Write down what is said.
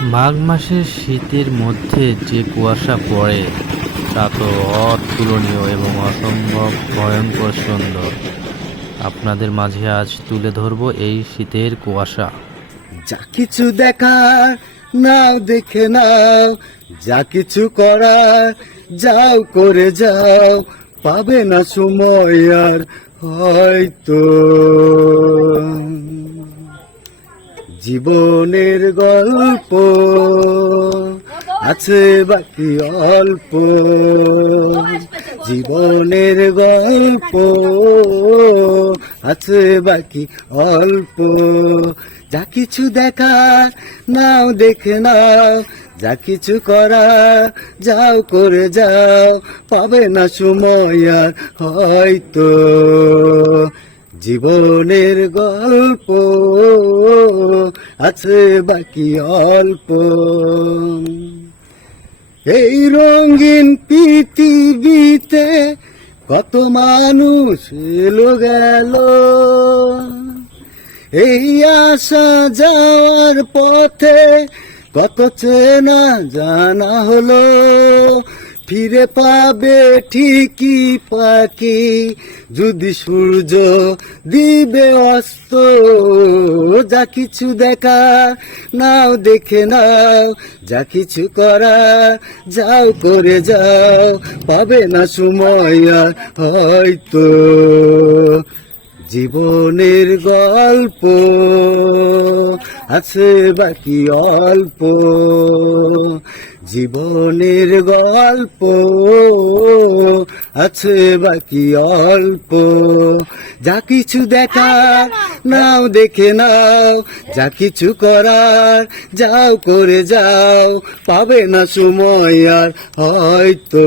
মাঘ মাসের শীতের মধ্যে যে কুয়াশা পড়ে, তা তো অতুলনীয় এবং অসম্ভব ভয়ঙ্কর সুন্দর। আপনাদের মাঝে আজ তুলে ধরব এই শীতের কুয়াশা। যা কিছু দেখার, নাও দেখে নাও। যা কিছু করার, যাও করে যাও। পাবে না সময় আর হয়তো। জীবনের গল্প। আছে বাকি অল্প। জীবনের গল্প। আছে বাকি অল্প। যা কিছু দেখার নাও, দেখে নাও। যা কিছু করার যাও, করে যাও। পাবে না সময় আর হয়তো। জীবনের গল্প আছে বাকি অল্প। এই রঙিন পৃথিবীতে কত মানুষ এলো গেল। এই আসা যাওয়ার পথে কত চেনা জানা হলো। ফিরে পাবে ঠিকই পাখি। যদি সূর্য দিবে অস্ত, যা কিছু দেখা নাও, দেখে নাও, যা কিছু করা যাও, করে যাও, পাবে না সময় হয়তো। জীবনের গল্প আছে বাকি অল্প। জীবনের গল্প আছে বাকি অল্প। যা কিছু দেখার নাও, দেখে নাও, যা কিছু করার যাও, করে যাও, পাবে না সময় আর হয়তো।